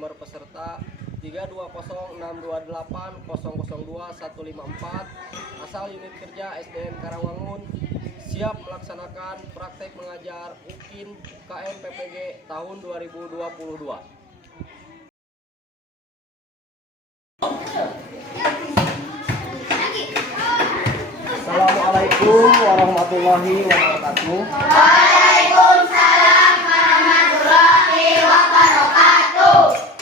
nomor peserta 320628002 asal unit kerja SDN Karangwangun, siap melaksanakan praktek mengajar UKIN UKM PPG tahun 2022. Assalamualaikum warahmatullahi wabarakatuh. Waalaikumsalam warahmatullahi wabarakatuh.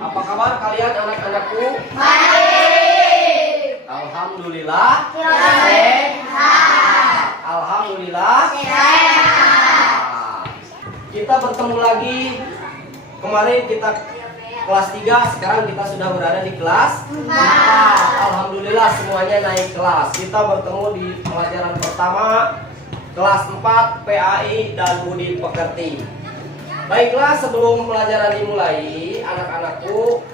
Apa kabar kalian anak-anakku? Baik. Alhamdulillah. Sehat. Alhamdulillah. Sehat. Kita bertemu lagi. Kemarin kita kelas 3, sekarang kita sudah berada di kelas 4. Alhamdulillah semuanya naik kelas. Kita bertemu di pelajaran pertama kelas 4 PAI dan Budi Pekerti. Baiklah, sebelum pelajaran dimulai, anak-anakku,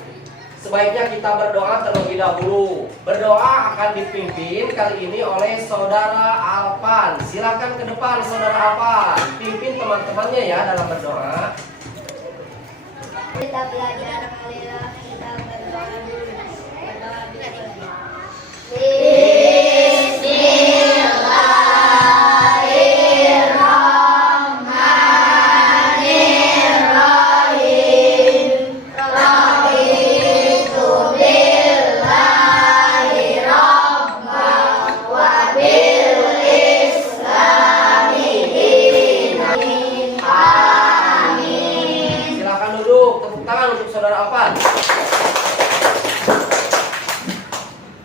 sebaiknya kita berdoa terlebih dahulu. Berdoa akan dipimpin kali ini oleh Saudara Alpan. Silakan ke depan Saudara Alpan. Pimpin teman-temannya ya dalam berdoa. Kita belajar marilah kita berdoa dulu. Berdoa dulu.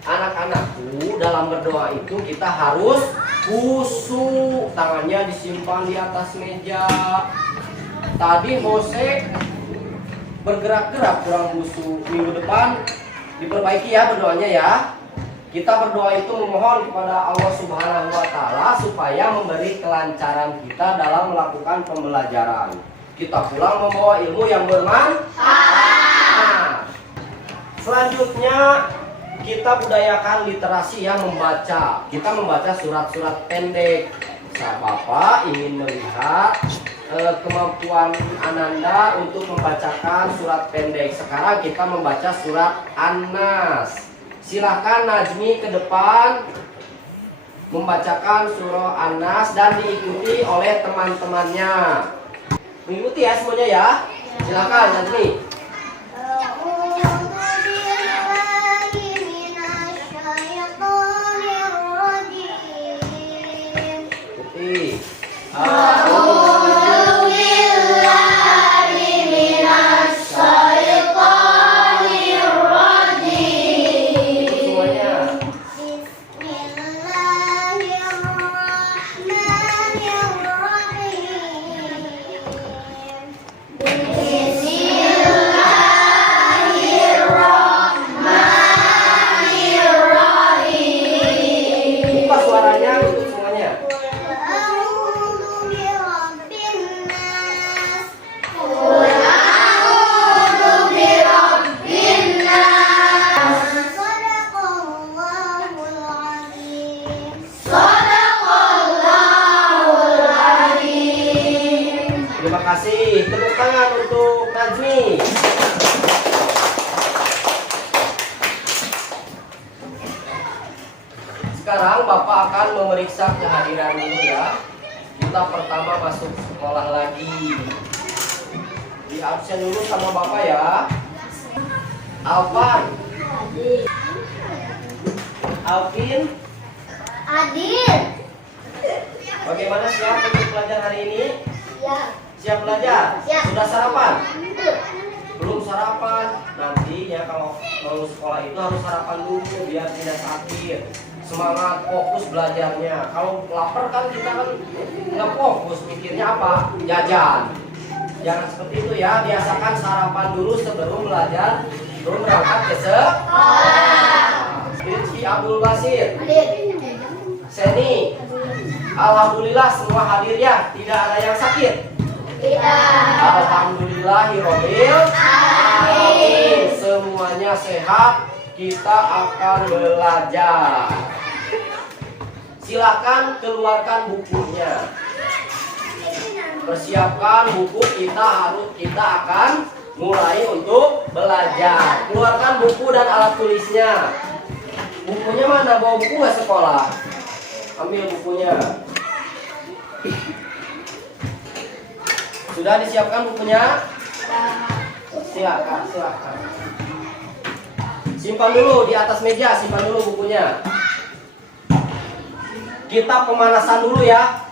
Anak-anakku, dalam berdoa itu kita harus khusyuk, tangannya disimpan di atas meja. Tadi Jose bergerak-gerak kurang khusyuk. Minggu depan diperbaiki ya berdoanya ya. Kita berdoa itu memohon kepada Allah Subhanahu wa Ta'ala supaya memberi kelancaran kita dalam melakukan pembelajaran. Kita pulang membawa ilmu yang bermanfaat. Selanjutnya kita budayakan literasi yang membaca. Kita membaca surat-surat pendek. Bapak ingin melihat kemampuan Ananda untuk membacakan surat pendek. Sekarang kita membaca surat An-Nas. Silahkan Najmi ke depan membacakan surah An-Nas dan diikuti oleh teman-temannya. Mengikuti ya semuanya ya. Silahkan Najmi. Terima kasih. Tepuk tangan untuk Najmi. Sekarang Bapak akan memeriksa kehadiran dulu ya. Kita pertama masuk sekolah lagi. Di absen dulu sama Bapak ya. Alvan. Alvin. Adil. Bagaimana siap untuk belajar hari ini? Ya. Siap belajar? Ya. Sudah sarapan? Belum sarapan. Nanti ya kalau mau sekolah itu harus sarapan dulu biar tidak sakit. Semangat, fokus belajarnya. Kalau lapar kan kita kan nggak fokus, mikirnya apa? Jajan. Jangan seperti itu ya. Biasakan sarapan dulu sebelum belajar, sebelum berangkat ke sekolah. Rizky Abdul Basir. Seni. Alhamdulillah semua hadir ya. Tidak ada yang sakit. Alhamdulillahirobbil alamin. Semuanya sehat. Kita akan belajar. Silakan keluarkan bukunya. Persiapkan buku kita akan mulai untuk belajar. Keluarkan buku dan alat tulisnya. Bukunya mana? Bawa buku nggak sekolah? Ambil bukunya. Sudah disiapkan bukunya? Silakan, silakan. Simpan dulu di atas meja, simpan dulu bukunya. Kita pemanasan dulu ya.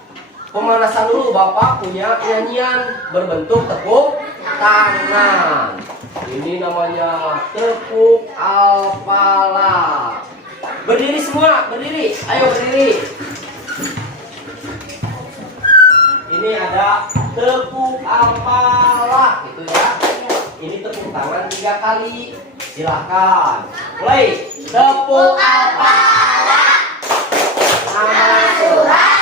Pemanasan dulu, Bapak punya nyanyian berbentuk tepuk tangan. Ini namanya tepuk alpala. Berdiri semua, berdiri. Ayo berdiri. Ini ada tepuk alpala, gitu ya. Ini tepuk tangan 3 kali. Silahkan. Mulai. Tepuk alpala. Nama surat.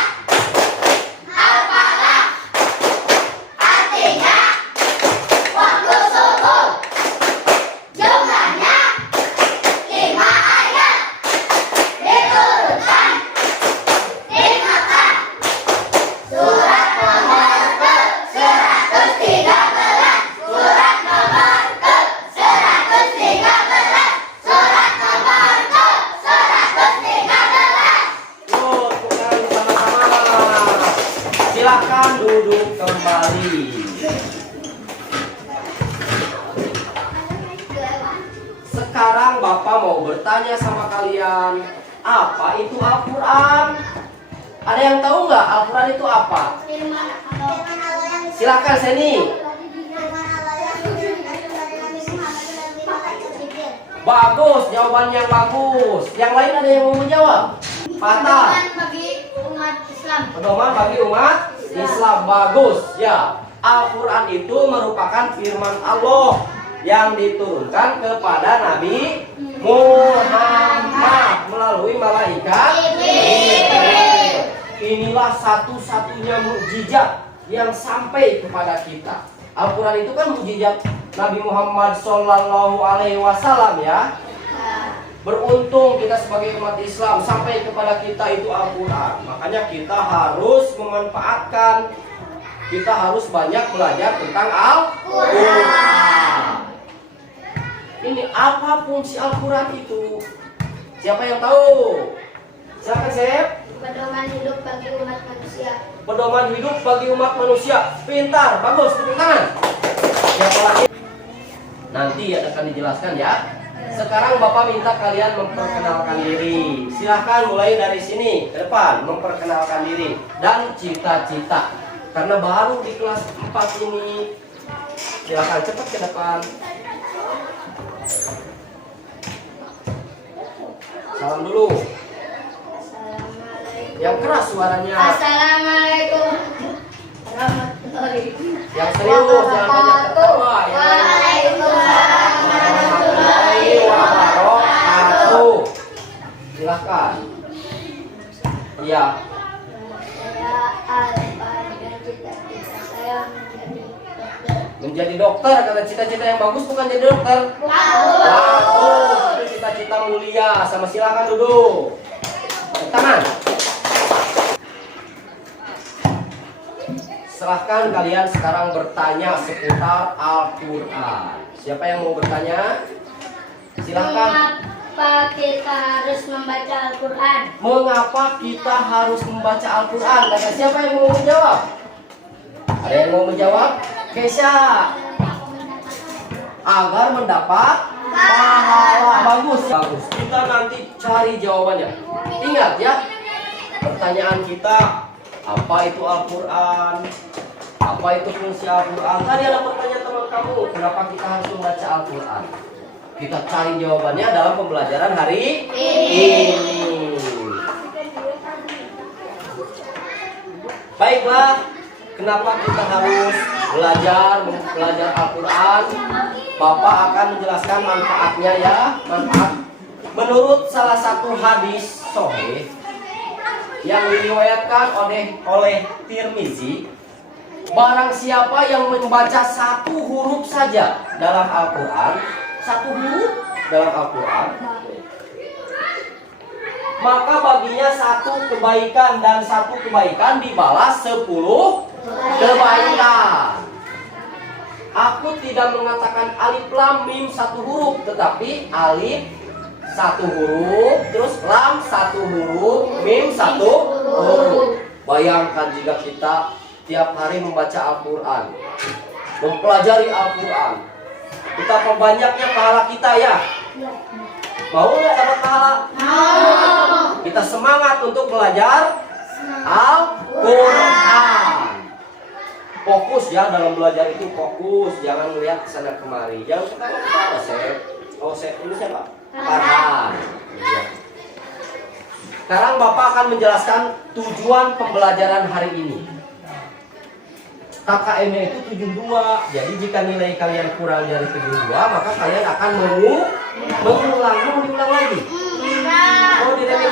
Silakan duduk kembali. Sekarang Bapak mau bertanya sama kalian, apa itu Al-Quran? Ada yang tahu nggak Al-Quran itu apa? Silakan Seni. Bagus, jawaban yang bagus. Yang lain ada yang mau menjawab? Patah. Bagi umat Islam. Pedoman bagi umat Islam. Bagus ya. Al-Quran itu merupakan firman Allah yang diturunkan kepada Nabi Muhammad melalui malaikat Jibril. Inilah satu-satunya mukjizat yang sampai kepada kita. Al-Quran itu kan mukjizat Nabi Muhammad Shallallahu Alaihi Wasallam ya. Beruntung kita sebagai umat Islam sampai kepada kita itu Al-Quran. Makanya kita harus memanfaatkan. Kita harus banyak belajar tentang Al-Quran. Ini apa fungsi Al-Quran itu? Siapa yang tahu? Silakan Sep. Pedoman hidup bagi umat manusia. Pedoman hidup bagi umat manusia. Pintar, bagus, tepuk tangan. Siapa lagi? Nanti akan dijelaskan ya. Sekarang Bapak minta kalian memperkenalkan diri. Silahkan mulai dari sini ke depan, memperkenalkan diri dan cita-cita. Karena baru di kelas 4 ini. Silahkan cepat ke depan. Salam dulu. Yang keras suaranya. Assalamualaikum warahmatullahi Yang serius, jangan banyak tertawa. Waalaikumsalam warahmatullahi Wabarakatuh. Silahkan. Iya. Saya Alfan dan cita-cita saya Menjadi dokter, karena cita-cita yang bagus bukan jadi dokter. Bagus. Bagus, itu cita-cita mulia. Sama silakan duduk. Tangan. Serahkan kalian sekarang bertanya seputar Al-Quran. Siapa yang mau bertanya? Silahkan. Mengapa kita harus membaca Al-Quran? Mengapa kita harus membaca Al-Quran? Ada siapa yang mau menjawab? Ada yang mau menjawab? Kesha. Agar mendapat pahala. Bagus, bagus. Kita nanti cari jawabannya. Ingat ya, pertanyaan kita, apa itu Al-Quran? Apa itu fungsi Al-Quran? Tadi ada pertanyaan teman kamu, kenapa kita harus membaca Al-Quran? Kita cari jawabannya dalam pembelajaran hari ini. Baiklah, kenapa kita harus belajar Al-Quran? Bapak akan menjelaskan manfaatnya ya. Manfaat menurut salah satu hadis sahih yang diriwayatkan oleh Tirmizi, barang siapa yang membaca satu huruf saja dalam Al-Quran, satu huruf dalam Al-Quran, maka baginya satu kebaikan, dan satu kebaikan dibalas 10 kebaikan. Aku tidak mengatakan alif lam mim satu huruf, tetapi alif satu huruf, terus lam satu huruf, mim satu huruf. Bayangkan jika kita tiap hari membaca Al-Quran, mempelajari Al-Quran, betapa banyaknya pahala kita ya. Mau nggak dapat pahala? Mau. Kita semangat untuk belajar Al-Quran. Fokus ya dalam belajar itu, fokus, jangan melihat kesana kemari, jangan ketawa-ketawa. Ini siapa? Farhan. Ya. Sekarang Bapak akan menjelaskan tujuan pembelajaran hari ini. KKM-nya itu 72. Jadi jika nilai kalian kurang dari 72, maka kalian akan diulang lagi.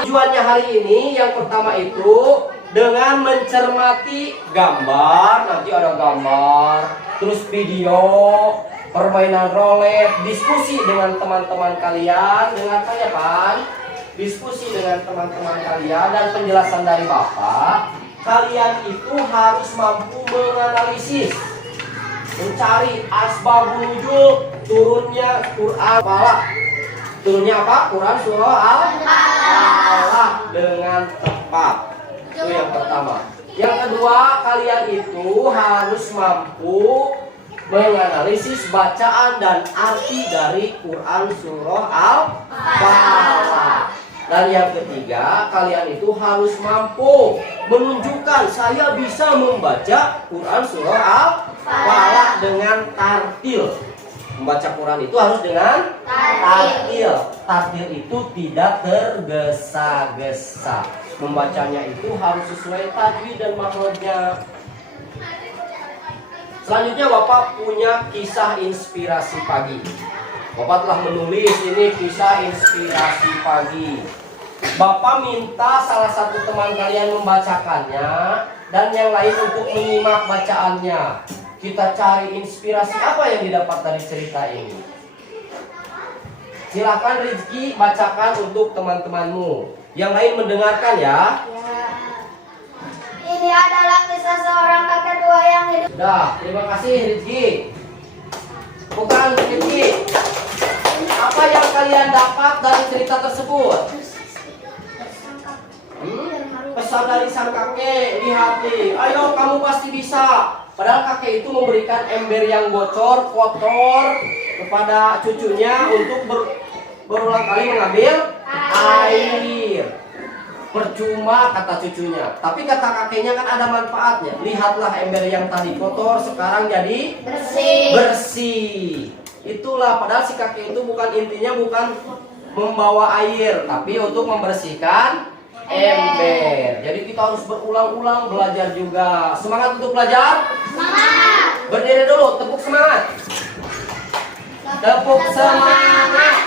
Tujuannya hari ini yang pertama itu dengan mencermati gambar, nanti ada gambar, terus video, permainan rolet, diskusi dengan teman-teman kalian, dengarkan ya Pan, diskusi dengan teman-teman kalian dan penjelasan dari Bapak. Kalian itu harus mampu menganalisis, mencari asbabun nuzul, turunnya Quran turunnya apa? Quran surah Al-Baqarah dengan tepat. Itu yang pertama. Yang kedua, kalian itu harus mampu menganalisis bacaan dan arti dari Quran surah Al-Baqarah. Dan yang ketiga, kalian itu harus mampu menunjukkan saya bisa membaca Quran surah Al-Baqarah dengan tartil. Membaca Quran itu harus dengan tartil. Tartil itu tidak tergesa-gesa. Membacanya itu harus sesuai tajwid dan makhrajnya. Selanjutnya Bapak punya kisah inspirasi pagi. Bapak telah menulis ini kisah inspirasi pagi. Bapak minta salah satu teman kalian membacakannya dan yang lain untuk menyimak bacaannya. Kita cari inspirasi apa yang didapat dari cerita ini. Silakan Rizky bacakan untuk teman-temanmu. Yang lain mendengarkan ya. Ini adalah kisah seorang kakek tua yang hidup. Sudah, terima kasih Rizky. Bukan Rizky. Apa yang kalian dapat dari cerita tersebut? Pesan dari sang kakek, lihat nih. Ayo kamu pasti bisa. Padahal kakek itu memberikan ember yang bocor, kotor kepada cucunya untuk berulang kali mengambil air. Percuma kata cucunya. Tapi kata kakeknya kan ada manfaatnya. Lihatlah ember yang tadi kotor sekarang jadi bersih. Itulah padahal si kakek itu intinya bukan membawa air, tapi untuk membersihkan ember. Jadi kita harus berulang-ulang belajar juga. Semangat untuk belajar. Semangat. Berdiri dulu, tepuk semangat. Tepuk semangat.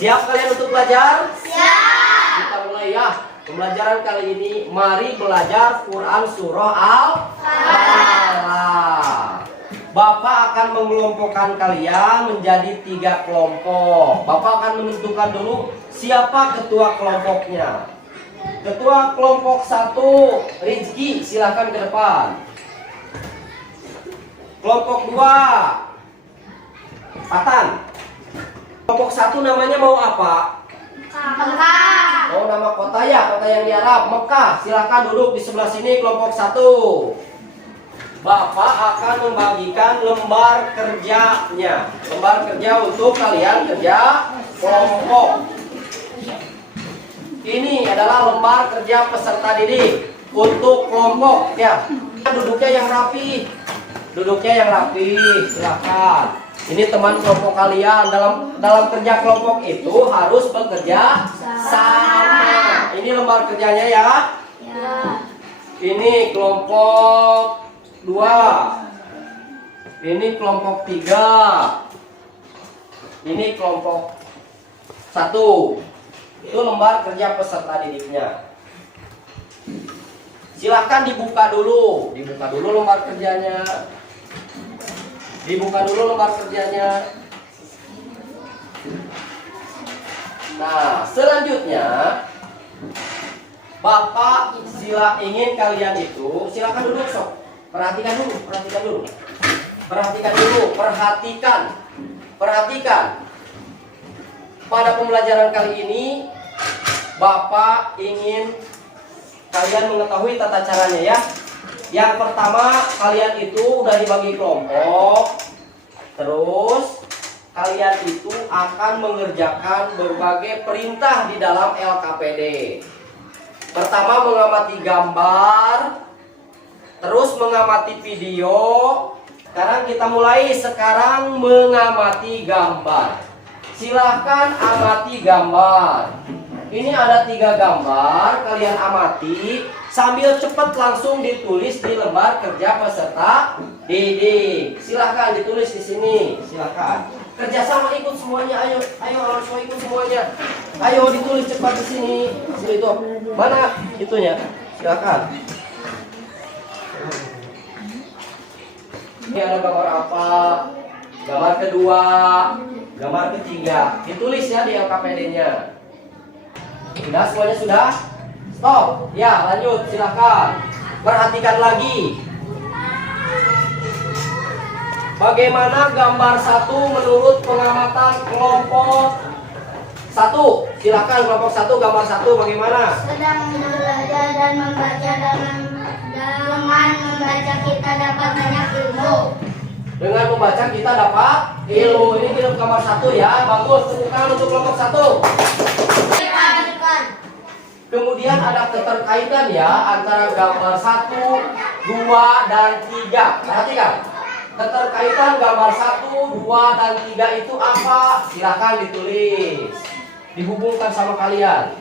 Siap kalian untuk belajar? Siap. Kita mulai ya. Pembelajaran kali ini, mari belajar Quran surah Al-Baqarah. Bapak akan mengelompokkan kalian menjadi 3 kelompok. Bapak akan menentukan dulu siapa ketua kelompoknya. Ketua kelompok 1, Rizky, silakan ke depan. Kelompok 2, Patan. Kelompok 1 namanya mau apa? Mekah. Oh, nama kota ya, kota yang di Arab, Mekah. Silakan duduk di sebelah sini kelompok 1. Bapak akan membagikan lembar kerjanya. Lembar kerja untuk kalian kerja kelompok. Ini adalah lembar kerja peserta didik untuk kelompok ya. Duduknya yang rapi. Duduknya yang rapi, silakan. Ini teman kelompok kalian dalam kerja kelompok itu harus bekerja sama. Ini lembar kerjanya ya. Ini kelompok 2. Ini kelompok 3. Ini kelompok 1. Itu lembar kerja peserta didiknya. Silahkan dibuka dulu. Dibuka dulu lembar kerjanya. Dibuka dulu lembar kerjanya. Nah, selanjutnya Bapak ingin kalian itu, silakan duduk sok. Perhatikan dulu. Perhatikan. Pada pembelajaran kali ini, Bapak ingin kalian mengetahui tata caranya ya. Yang pertama, kalian itu udah dibagi kelompok. Terus kalian itu akan mengerjakan berbagai perintah di dalam LKPD. Pertama, mengamati gambar, terus mengamati video. Sekarang kita mulai mengamati gambar. Silahkan amati gambar. Ini ada 3 gambar, kalian amati sambil cepat langsung ditulis di lembar kerja peserta didik. Silahkan ditulis di sini, silahkan. Kerjasama ikut semuanya, ayo langsung ikut semuanya. Ayo ditulis cepat di sini. Sini itu mana itunya? Silahkan. Ini ada gambar apa? Gambar kedua, gambar ketiga. Ditulis ya di LKPD-nya. Sudah semuanya sudah? Stop. Ya, lanjut silakan. Perhatikan lagi. Bagaimana gambar 1 menurut pengamatan kelompok 1? Silakan kelompok 1 gambar 1 bagaimana? Sedang belajar dan membaca dengan membaca kita dapat banyak ilmu. Dengan membaca kita dapat ilmu. Ini kita gambar 1 ya. Bagus. Tepuk tangan untuk kelompok 1. Kemudian ada keterkaitan ya antara gambar 1, 2, dan 3. Perhatikan. Keterkaitan gambar 1, 2, dan 3 itu apa? Silahkan ditulis. Dihubungkan sama kalian.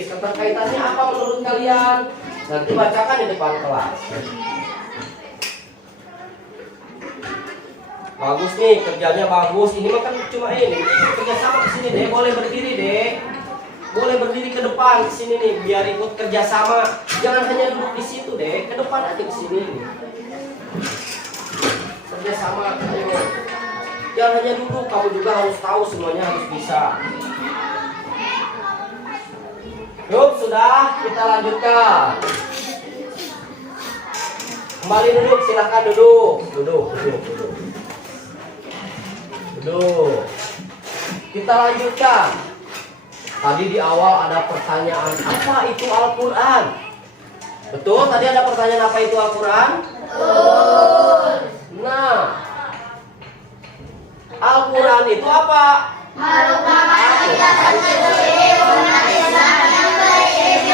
Keterkaitannya apa menurut kalian? Nanti bacakan di depan kelas. Bagus nih, kerjanya bagus. Ini mah kan cuma ini. Kerja sama ke sini deh, boleh berdiri deh. Boleh berdiri ke depan ke sini nih, biar ikut kerja sama. Jangan hanya duduk di situ deh, ke depan aja ke sini. Kerja sama, ayo. Jangan hanya duduk, kamu juga harus tahu semuanya, harus bisa. Yuk, sudah, kita lanjutkan. Kembali duduk, silakan duduk. Duduk. Kita lanjutkan. Tadi di awal ada pertanyaan, apa itu Al-Quran? Betul, tadi ada pertanyaan apa itu Al-Quran? Betul. Nah, Al-Quran itu apa? Merupakan kitab suci umat Islam yang berisi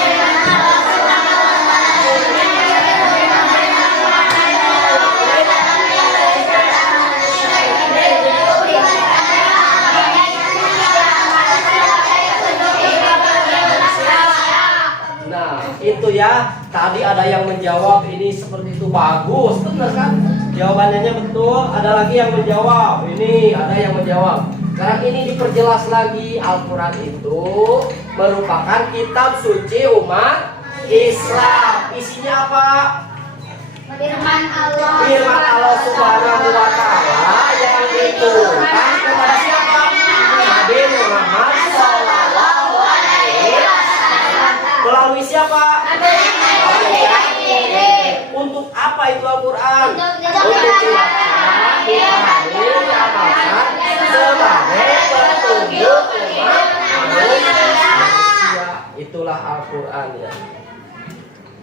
itu ya. Tadi ada yang menjawab ini seperti itu, bagus, benar kan? Jawabannya betul. Ada lagi yang menjawab. Ini ada yang menjawab. Sekarang ini diperjelas lagi. Al-Quran itu merupakan kitab suci umat Islam. Isinya apa? firman Allah. Firman Allah Subhanahu wa Ta'ala yang diturunkan kepada siapa? Nabi Muhammad Sallallahu Alaihi Wasallam. Melalui siapa? Untuk apa itu Al-Quran? Untuk dibaca, dipahami, diamalkan sebagai petunjuk umat manusia. Itulah Al-Quran ya.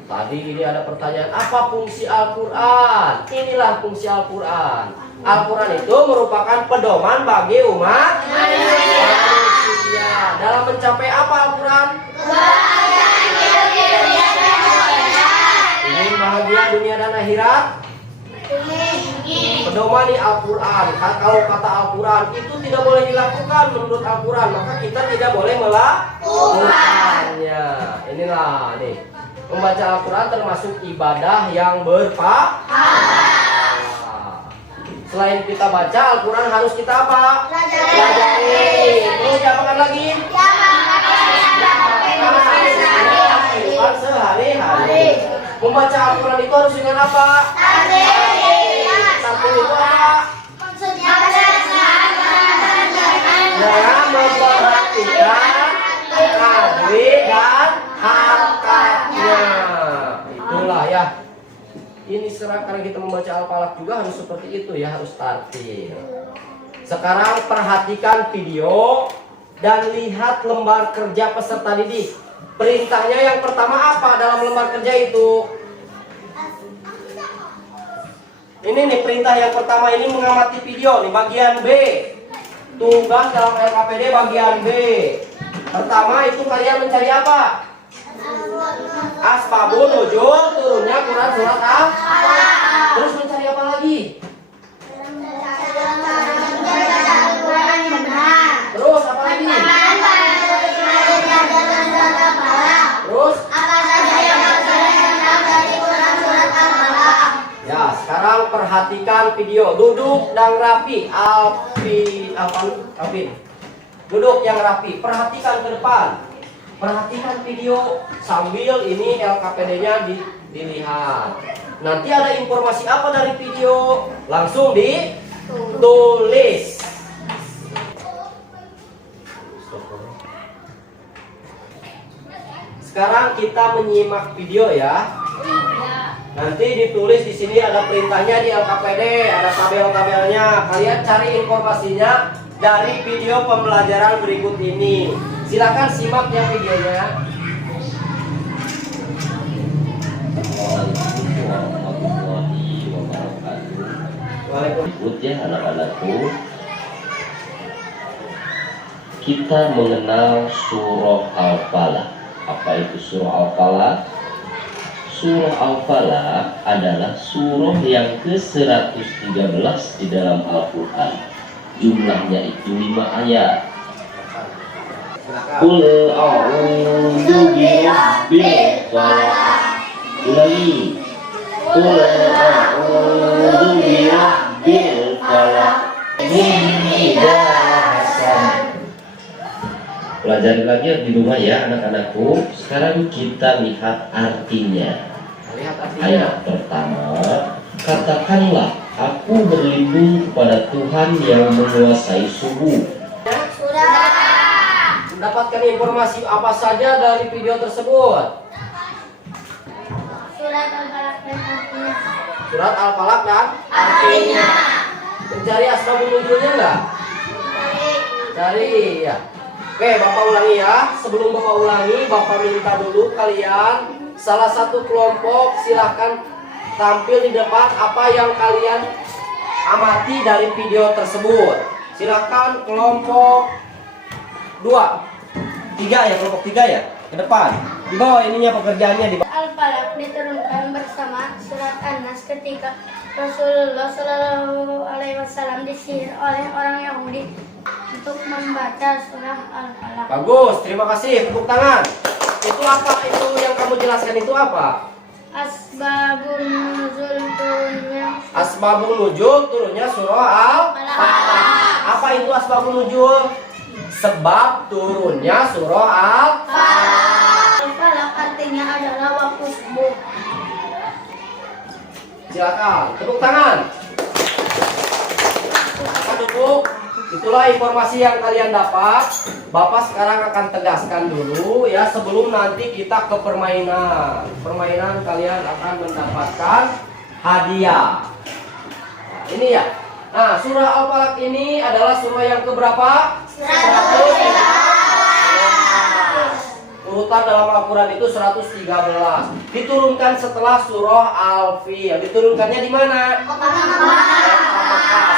Tadi ini ada pertanyaan, apa fungsi Al-Quran? Inilah fungsi Al-Quran. Al-Quran itu merupakan pedoman bagi umat manusia. Dalam mencapai apa Al-Quran? Ingin bahagia dunia dan akhirat? Pedomani Al-Quran. Kalau kata Al-Quran itu tidak boleh dilakukan menurut Al-Quran, maka kita tidak boleh melakukannya. Inilah nih, membaca Al-Quran termasuk ibadah yang berpahala. Selain kita baca Al-Quran, harus kita apa? Pelajari. Terus diapakan lagi? Sehari-hari. Membaca Al-Quran itu harus dengan apa? Tartil itu apa? Dengan memperhatikan tajwid dan membaca Al-Falaq juga harus seperti itu ya, harus tartil. Sekarang perhatikan video dan lihat lembar kerja peserta didik. Perintahnya yang pertama apa dalam lembar kerja itu? Ini nih perintah yang pertama ini mengamati video nih bagian B. Tugas dalam LKPD bagian B. Pertama itu kalian mencari apa? Asbabun nuzul, turunnya Quran surat Al-Falaq. Terus mencari apa lagi? Terus apa lagi? Terus? Ya, sekarang perhatikan video. Duduk dan rapi. Alvin. Duduk yang rapi. Perhatikan ke depan. Perhatikan video sambil ini LKPD-nya dilihat. Nanti ada informasi apa dari video, langsung ditulis. Sekarang kita menyimak video ya. Nanti ditulis di sini ada perintahnya di LKPD, ada tabel-tabelnya. Kalian cari informasinya dari video pembelajaran berikut ini. Silakan simak ya videonya. Berikut ya anak-anakku, kita mengenal surah Al-Falaq. Apa itu surah Al-Falaq? Surah Al-Falaq adalah surah yang ke-113 di dalam Al-Quran. Jumlahnya itu 5 ayat. Qul a'udzu birabbil falaq. Ulangi. Qul a'udzu birabbil falaq. Pelajari lagi di rumah ya anak-anakku. Sekarang kita lihat artinya. Ayat pertama, katakanlah aku berlindung kepada Tuhan yang menguasai subuh. Mendapatkan informasi apa saja dari video tersebut? Surat Al-Falaq dan artinya. Surat Al-Falaq dan artinya. Mencari asbabun nuzulnya enggak? Cari ya. Oke, Bapak ulangi ya. Sebelum Bapak ulangi, Bapak minta dulu kalian salah satu kelompok silahkan tampil di depan apa yang kalian amati dari video tersebut. Silakan kelompok 2, 3 ya, kelompok 3 ya, ke depan. Di bawah ininya pekerjaannya di bawah. Al-Falaq diturunkan bersama surat An-Nas ketika Rasulullah Shallallahu Alaihi Wasallam disihir oleh orang Yahudi untuk membaca surah Al-Falaq. Bagus, terima kasih. Tepuk tangan. Itu apa? Itu yang kamu jelaskan itu apa? Asbabun nuzul turunnya. Asbabun nuzul turunnya surah Al-Falaq. Apa itu asbabun nuzul? Sebab turunnya surah Al-Falaq. Al-Falaq artinya adalah waktu subuh. Silakan, tepuk tangan. Silakan duduk. Itulah informasi yang kalian dapat. Bapak sekarang akan tegaskan dulu ya sebelum nanti kita ke permainan. Permainan kalian akan mendapatkan hadiah. Nah, ini ya. Nah, surah Al-Falaq ini adalah surah yang keberapa? 113. Urutan dalam Al-Quran itu 113. Diturunkan setelah surah Al-Fil. Diturunkannya di mana?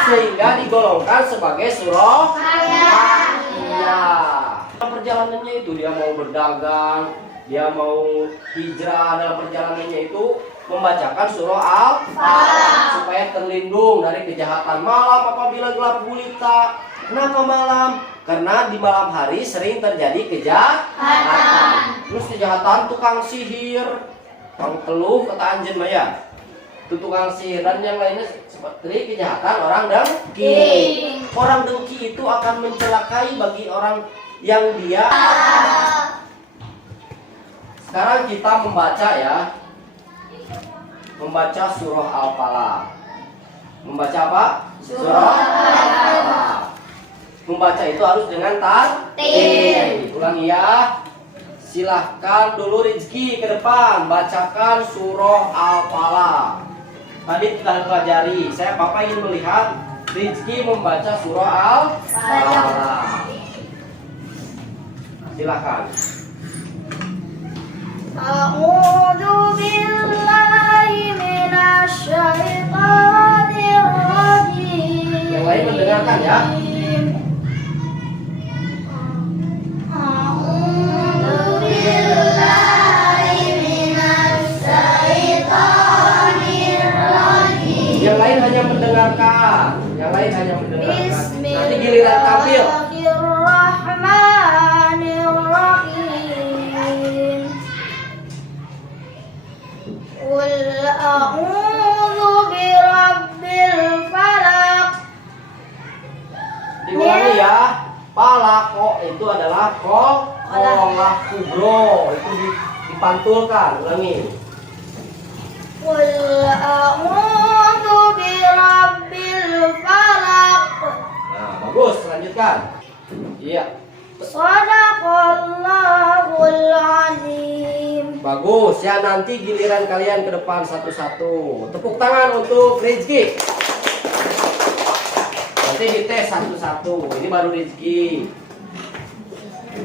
Sehingga digolongkan sebagai surah Al-Fatihah. Dalam perjalanannya itu dia mau berdagang, dia mau hijrah, dalam perjalanannya itu membacakan surah Al-Falaq supaya terlindung dari kejahatan malam apabila gelap gulita. Kenapa malam? Karena di malam hari sering terjadi kejahatan. Terus kejahatan tukang sihir, tukang teluh, kata Anjen Maya. Itu tukang sihir dan yang lainnya seperti kejahatan orang dengki. Orang dengki itu akan mencelakai bagi orang yang dia. Sekarang kita membaca ya. Membaca surah Al-Falaq. Membaca apa? Surah Al-Falaq. Membaca itu harus dengan tartil. Ulangi ya. Silahkan dulu Rizky ke depan bacakan surah Al-Falaq. tadi kita pelajari. Bapak ingin melihat Rizky membaca surah Al-Baqarah. Silakan. A'udzu billahi minasy syaithanir rajim. Yang lain mendengarkan ya. A'udzu billahi minasy syaithanir rajim. Yang lain hanya mendengarkan. Yang lain hanya mendengarkan. Nanti giliran tampil. Bismillahirrahmanirrahim. Qul a'udzu birabbil falaq. Diulangi ya. Palako itu adalah kolah kubro. Itu dipantulkan. Ulangi. Qul a'udzu birabbil falaq. Nah, bagus. Lanjutkan. Iya. Shadaqallahul azim. Bagus. Ya, nanti giliran kalian ke depan satu-satu. Tepuk tangan untuk Rizky. Nanti dites satu-satu. Ini baru Rizky.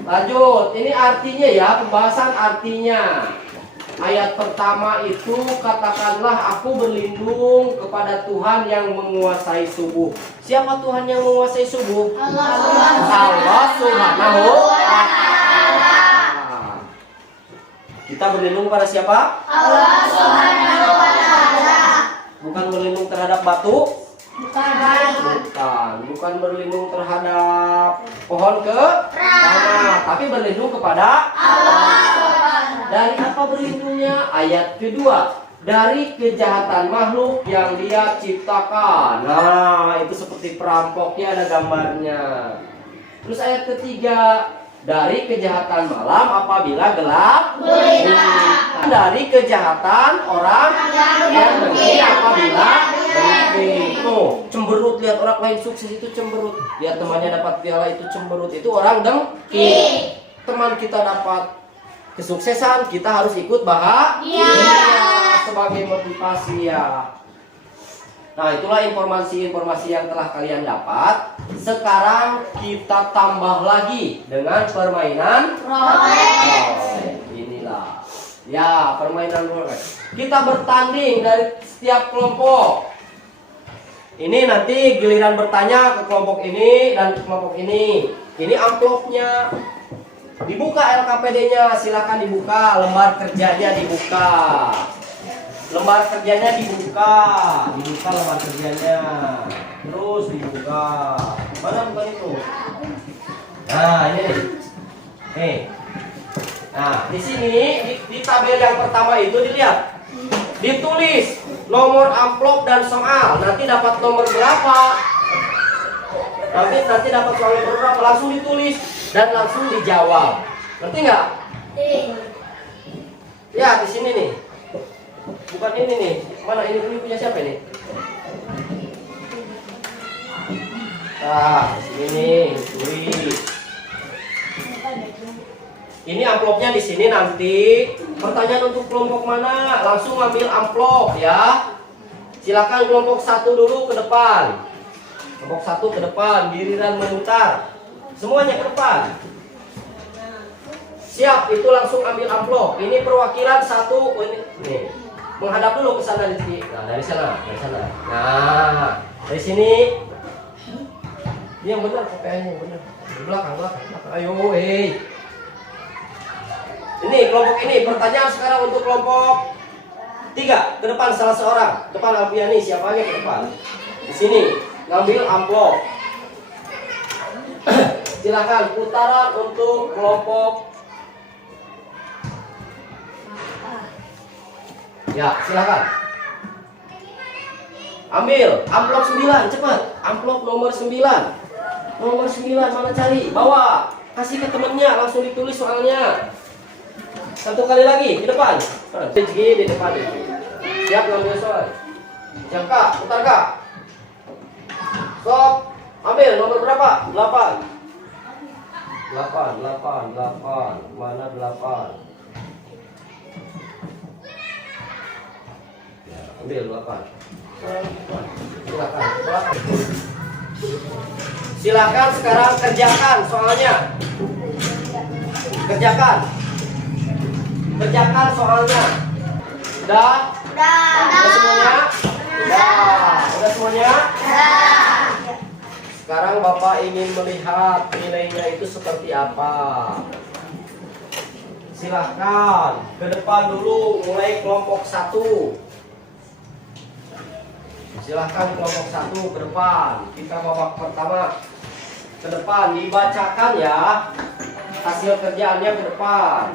Lanjut. Ini artinya ya, pembahasan artinya. Ayat pertama itu, katakanlah aku berlindung kepada Tuhan yang menguasai subuh. Siapa Tuhan yang menguasai subuh? Allah Subhanahu wa ta'ala. Kita berlindung pada siapa? Allah Subhanahu wa ta'ala. Bukan berlindung terhadap batu? Bukan. Bukan berlindung terhadap pohon ke tanah, tapi berlindung kepada Allah. Dari apa berlindungnya? Ayat kedua, dari kejahatan makhluk yang dia ciptakan. Nah, itu seperti perampoknya, ada gambarnya. Terus ayat ketiga, dari kejahatan malam apabila gelap gulita. Dari kejahatan orang yang benci apabila mimpi. Tuh, cemberut, lihat orang lain sukses itu cemberut. Lihat temannya dapat piala itu cemberut. Itu orang dengki. Teman kita dapat kesuksesan, kita harus ikut bahagia sebagai motivasi ya. Nah, itulah informasi-informasi yang telah kalian dapat. Sekarang kita tambah lagi dengan permainan roulette. Inilah ya, permainan roulette. Kita bertanding dari setiap kelompok. Ini nanti giliran bertanya ke kelompok ini dan ke kelompok ini. Ini amplopnya. Dibuka LKPD-nya, silakan dibuka. Lembar kerjanya dibuka. Lembar kerjanya dibuka. Dibuka lembar kerjanya. Terus dibuka. Mana bukan itu? Nah, ini nih. Nah, di sini di tabel yang pertama itu dilihat. Ditulis nomor amplop dan soal. Nanti dapat nomor berapa? Nanti dapat soal nomor berapa? Langsung ditulis dan langsung dijawab. Ngerti nggak? Ya, di sini nih. Bukan ini nih. Mana ini punya siapa ini? Nah, di sini nih, tulis. Ini amplopnya di sini nanti. Pertanyaan untuk kelompok mana? Langsung ambil amplop ya. Silakan kelompok 1 dulu ke depan. Kelompok 1 ke depan, giliran memutar. Semuanya ke depan. Siap, itu langsung ambil amplop. Ini perwakilan 1. Ini nih. Menghadap dulu ke sana di sini. Nah, dari sana. Nah, dari sini. Ini yang benar, KPI-nya yang benar. Di belakang. Ayo, Ini kelompok ini. Pertanyaan sekarang untuk kelompok 3 ke depan salah seorang. Depan Alfiani, siapa aja ke depan. Di sini ngambil amplop. Silakan putaran untuk kelompok. Ya, silakan. Ambil amplop 9, cepat. Amplop nomor 9. Nomor 9 mana cari? Bawa. Kasih ke temennya, langsung ditulis soalnya. Satu kali lagi ke depan. Rizky di depan. Siap ngambil soal. Siap Kak, putar Kak. Stop. Ambil nomor berapa? 8. Mana 8? Ya, ambil 8. Silakan. Silakan sekarang kerjakan soalnya. Kerjakan. Kerjakan soalnya. Udah? Udah semuanya? Udah semuanya? Sekarang Bapak ingin melihat nilainya itu seperti apa. Silahkan ke depan dulu, mulai kelompok 1. Silahkan kelompok 1 ke depan. Kita babak pertama. Ke depan dibacakan ya. Hasil kerjaannya ke depan.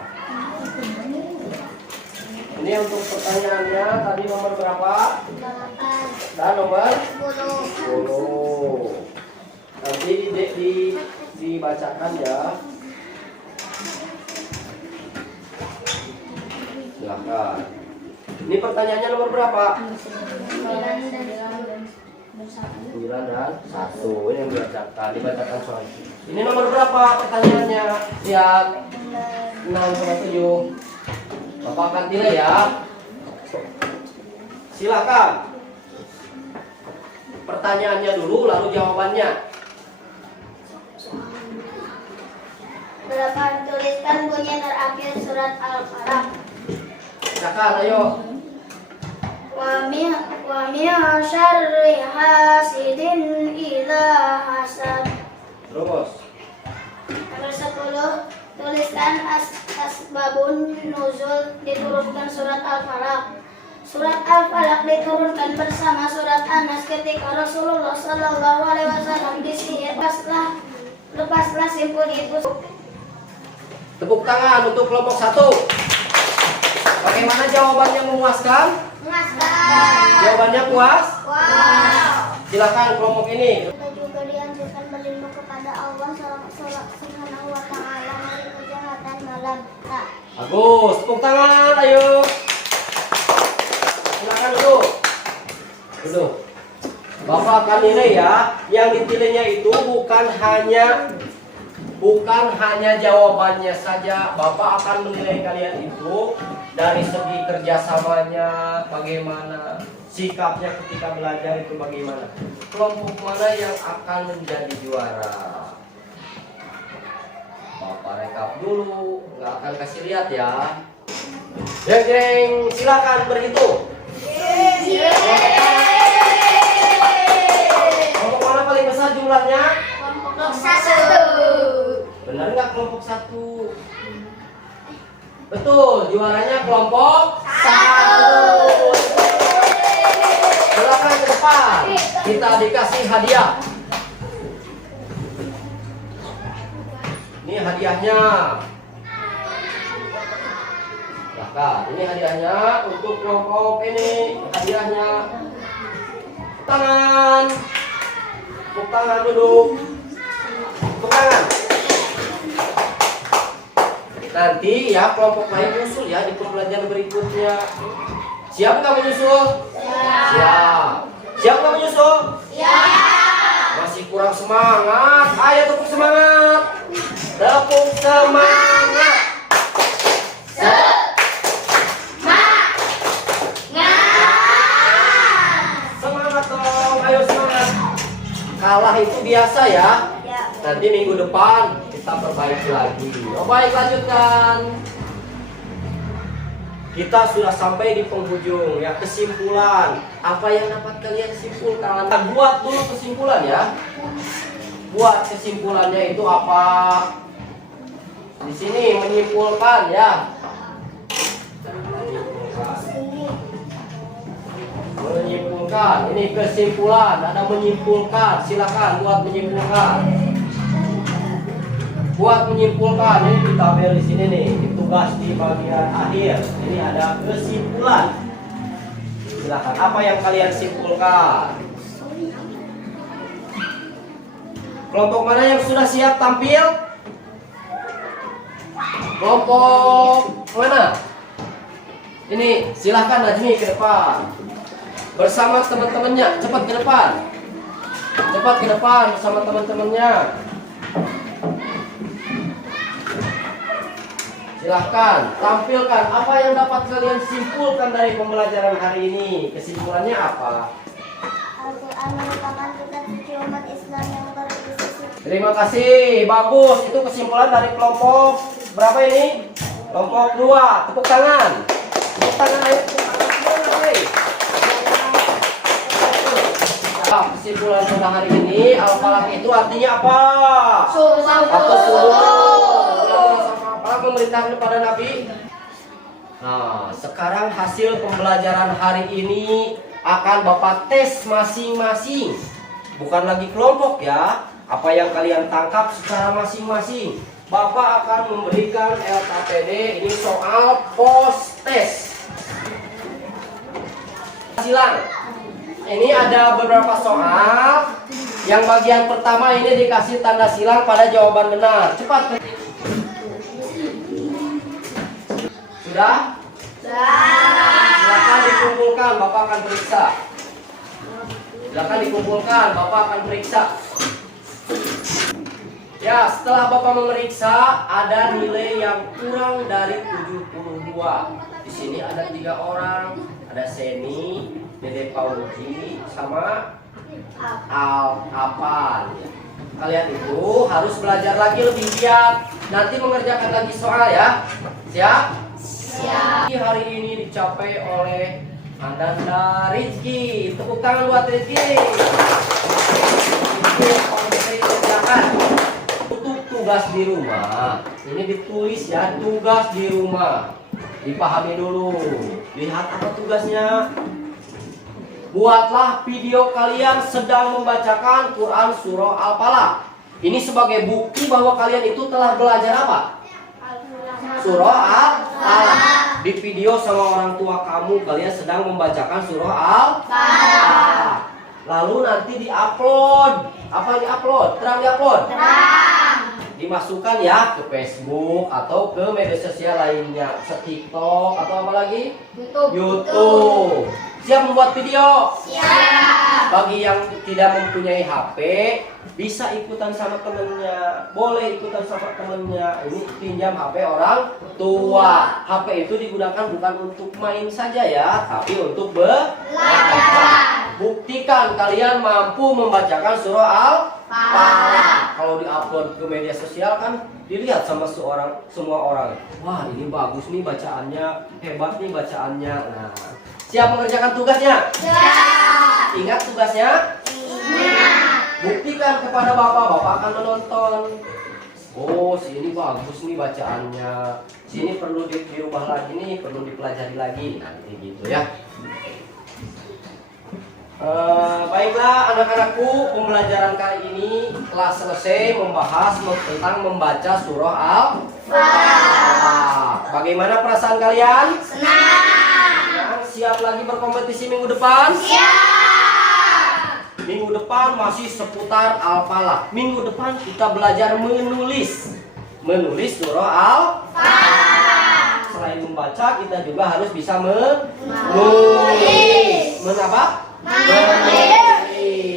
Ini untuk pertanyaannya tadi nomor berapa? 8. Dan nomor 10. 10. Nanti dibacakan ya. Silahkan. Ini pertanyaannya nomor berapa? 9 dan 1. Ini yang dibacakan soal. Ini nomor berapa pertanyaannya? Lihat. 6 sama 7. Bapak akan nilai ya. Silakan. Pertanyaannya dulu lalu jawabannya. Berapa tuliskan bunyi terakhir surat Al-Falaq. Silakan, ayo. Wa min syarri hasidin idza hasad. Terus. Nomor 10, tuliskan asbabun nuzul diturunkan surat Al-Falaq. Surat Al-Falaq diturunkan bersama surat An-Nas ketika Rasulullah Shallallahu Alaihi Wasallam disihir. Lepaslah simpul itu. Tepuk tangan untuk kelompok 1. Bagaimana jawabannya memuaskan? Jawabannya puas? Silakan kelompok ini. Kita juga dianjurkan berlindung kepada Allah Subhanahu wa taala dari kejahatan malam. Bagus, tepuk tangan, ayo. Silakan duduk. Duduk. Bapak akan nilai ya. Yang ditilainya itu bukan hanya jawabannya saja. Bapak akan menilai kalian itu dari segi kerjasamanya bagaimana, sikapnya ketika belajar itu bagaimana, kelompok mana yang akan menjadi juara. Bapak rekap dulu, nggak akan kasih lihat ya. Jeng, silakan berhitung. Kelompok mana paling besar jumlahnya? Kelompok 1. Benar nggak kelompok 1? Betul, juaranya kelompok 1. Silakan ke depan. Kita dikasih hadiah. Ini hadiahnya. Silakan, ini hadiahnya untuk kelompok ini. Hadiahnya. Tangan. Tepuk tangan duduk. Tepuk tangan. Nanti ya kelompok lain nyusul ya di pembelajaran berikutnya. Siap nggak menyusul? Siap. Siap nggak menyusul? Masih kurang semangat. Ayo tepuk semangat. Tepuk semangat. Semangat dong. Ayo semangat. Kalah itu biasa ya. Nanti minggu depan kita perbaiki lagi. Oh, baik, lanjutkan. Kita sudah sampai di penghujung ya, kesimpulan. Apa yang dapat kalian simpulkan? Buat dulu kesimpulan ya. Buat kesimpulannya itu apa? Di sini menyimpulkan ya. Menyimpulkan. Ini kesimpulan. Ada menyimpulkan. Silakan buat menyimpulkan. Buat menyimpulkan, ini di tabel di sini nih, tugas di bagian akhir. Ini ada kesimpulan. Silakan, apa yang kalian simpulkan? Kelompok mana yang sudah siap tampil? Kelompok mana? Ini, silahkan Najmi ke depan. Bersama teman-temannya, cepat ke depan. Cepat ke depan bersama teman-temannya. Silahkan tampilkan apa yang dapat kalian simpulkan dari pembelajaran hari ini. Kesimpulannya apa? merupakan kita suci umat Islam yang terpisah. Terima kasih, bagus. Itu kesimpulan dari kelompok berapa ini? Kelompok 2. Tepuk tangan. Tepuk tangan, ayo tepuk tangan semua, woi. Nah, kesimpulan pada hari ini, al-falaq itu artinya apa? Atau subuh. Apa memerintahkan kepada Nabi? Nah, sekarang hasil pembelajaran hari ini akan Bapak tes masing-masing. Bukan lagi kelompok ya. Apa yang kalian tangkap secara masing-masing. Bapak akan memberikan LKPD ini soal post test. Silang. Ini ada beberapa soal. Yang bagian pertama ini dikasih tanda silang pada jawaban benar. Cepat. Sudah? Silakan dikumpulkan, Bapak akan periksa. Silakan dikumpulkan, Bapak akan periksa. Ya, setelah Bapak memeriksa, ada nilai yang kurang dari 72. Di sini ada 3 orang, ada Seni, Dede Pauji, sama Alpan. Kalian itu harus belajar lagi lebih giat. Nanti mengerjakan lagi soal ya. Siap? Siap. Hari ini dicapai oleh Andanda Rizky. Tepuk tangan buat Rizky. Untuk tugas di rumah, ini ditulis ya, tugas di rumah. Dipahami dulu. Lihat apa tugasnya. Buatlah video kalian sedang membacakan Quran Surah Al-Falaq. Ini sebagai bukti bahwa kalian itu telah belajar apa? Surah Al-Falaq. Di video sama orang tua kamu, kalian sedang membacakan Surah Al-Falaq. Lalu nanti diupload. Apa di-upload? Terang di-upload? Terang. Dimasukkan ya ke Facebook atau ke media sosial lainnya, TikTok atau apa lagi? YouTube. Siap membuat video? Siap. Bagi yang tidak mempunyai HP, bisa ikutan sama temennya. Boleh ikutan sama temennya. Ini pinjam HP orang tua. HP itu digunakan bukan untuk main saja ya, tapi untuk belajar. Buktikan kalian mampu membacakan surah Al-Falaq. Kalau diupload ke media sosial kan dilihat sama semua orang. Wah, ini bagus nih bacaannya, hebat nih bacaannya. Nah, siap mengerjakan tugasnya? Siap. Ingat tugasnya? Ingat. Buktikan kepada Bapak akan menonton. Oh, sini bagus nih bacaannya. Sini perlu dirubah lagi nih, perlu dipelajari lagi. Nanti gitu ya. Baiklah anak-anakku, pembelajaran kali ini telah selesai membahas tentang membaca surah Al-Falaq. Bagaimana perasaan kalian? Senang. Siap lagi berkompetisi minggu depan? Siap. Minggu depan masih seputar Al-Falaq. Minggu depan kita belajar menulis surah Al-Falaq. Selain membaca, kita juga harus bisa menulis. Menapa? Menulis.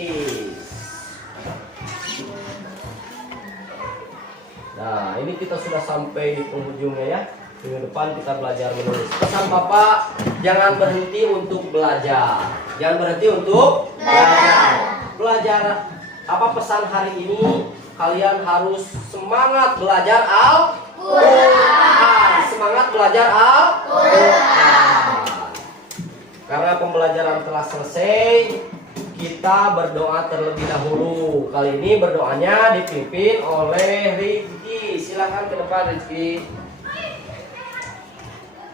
Nah, ini kita sudah sampai di penghujungnya ya. Minggu depan kita belajar menulis. Pesan Bapak, jangan berhenti untuk belajar. Jangan berhenti untuk belajar. Belajar apa pesan hari ini? Kalian harus semangat belajar Al-Quran. Semangat belajar Al-Quran. Karena pembelajaran telah selesai, kita berdoa terlebih dahulu. Kali ini berdoanya dipimpin oleh Rizky. Silakan ke depan Rizky.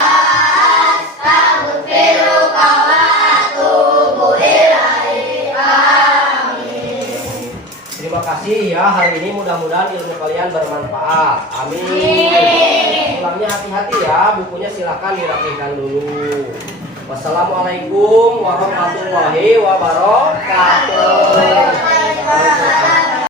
Astaghfiruka wa atubu ilaik. Amin. Terima kasih ya, hari ini mudah-mudahan ilmu kalian bermanfaat. Amin. Pulangnya hati-hati ya, bukunya silakan dirapikan dulu. Wassalamualaikum warahmatullahi wabarakatuh.